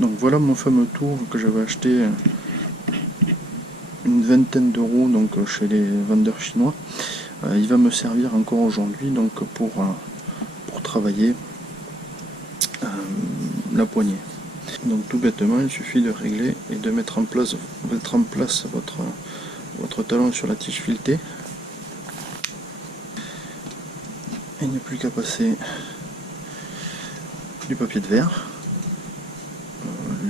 Donc voilà mon fameux tour que j'avais acheté une vingtaine d'euros donc chez les vendeurs chinois. Il va me servir encore aujourd'hui donc pour travailler la poignée. Donc tout bêtement il suffit de régler et de mettre en place votre talon sur la tige filetée. Il n'y a plus qu'à passer du papier de verre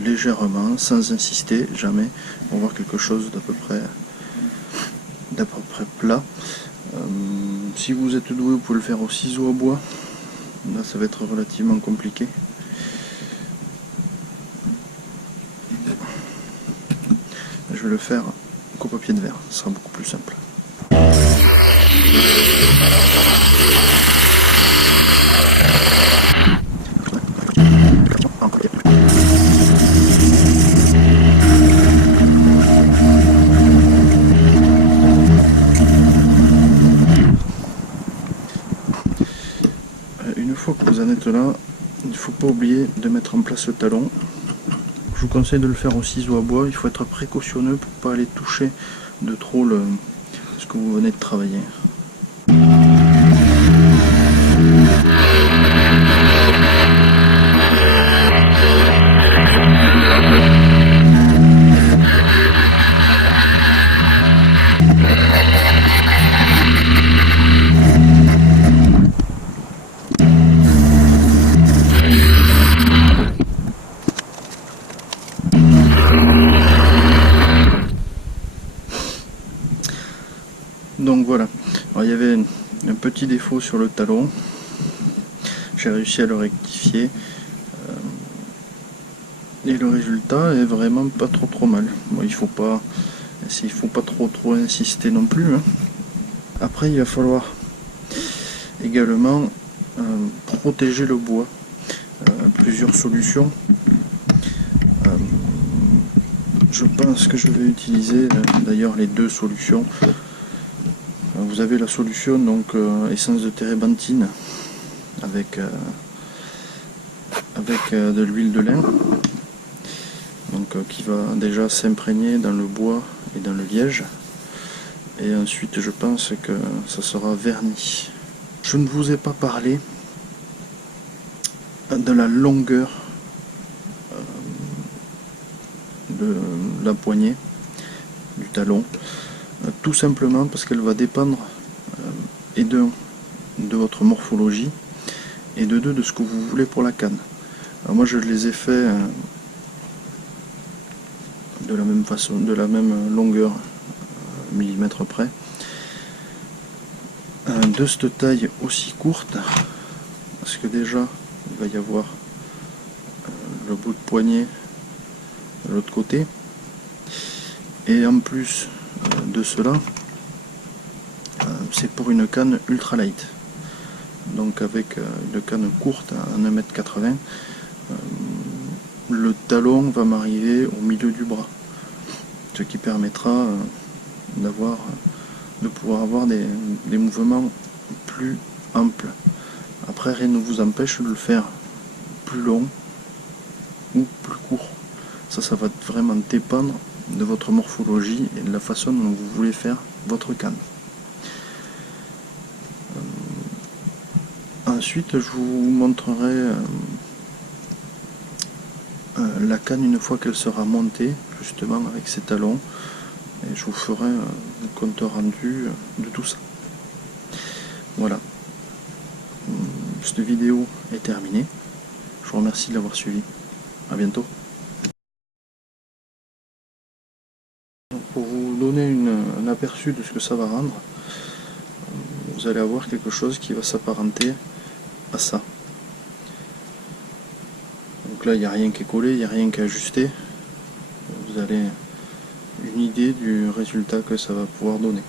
légèrement, sans insister, jamais, pour voir quelque chose d'à peu près plat. Si vous êtes doué, vous pouvez le faire au ciseau à bois. Là, ça va être relativement compliqué. Je vais le faire qu'au papier de verre, ce sera beaucoup plus simple. Une fois que vous en êtes là, il ne faut pas oublier de mettre en place le talon. Je vous conseille de le faire au ciseau à bois. Il faut être précautionneux pour ne pas aller toucher de trop ce que vous venez de travailler. Donc voilà, alors, il y avait un petit défaut sur le talon, j'ai réussi à le rectifier et le résultat est vraiment pas trop mal. Bon, il faut pas trop insister non plus, hein. Après il va falloir également protéger le bois. Plusieurs solutions. Je pense que je vais utiliser d'ailleurs les deux solutions. Vous avez la solution donc essence de térébenthine avec de l'huile de lin, donc qui va déjà s'imprégner dans le bois et dans le liège, et ensuite je pense que ça sera verni. Je ne vous ai pas parlé de la longueur de la poignée du talon, tout simplement parce qu'elle va dépendre et de votre morphologie et de ce que vous voulez pour la canne. Alors moi je les ai fait de la même façon, de la même longueur, millimètre près, de cette taille aussi courte, parce que déjà il va y avoir le bout de poignet de l'autre côté, et en plus de cela, c'est pour une canne ultra light, donc avec une canne courte à 1,80 m. Le talon va m'arriver au milieu du bras, ce qui permettra de pouvoir avoir des mouvements plus amples. Après, rien ne vous empêche de le faire plus long ou plus court. Ça va vraiment dépendre de votre morphologie et de la façon dont vous voulez faire votre canne. Ensuite, je vous montrerai la canne une fois qu'elle sera montée, justement avec ses talons, et je vous ferai un compte rendu de tout ça. Voilà, cette vidéo est terminée. Je vous remercie de l'avoir suivi. À bientôt. Donc pour vous donner un aperçu de ce que ça va rendre, vous allez avoir quelque chose qui va s'apparenter à ça. Donc là il n'y a rien qui est collé, il n'y a rien qui est ajusté. Vous avez une idée du résultat que ça va pouvoir donner.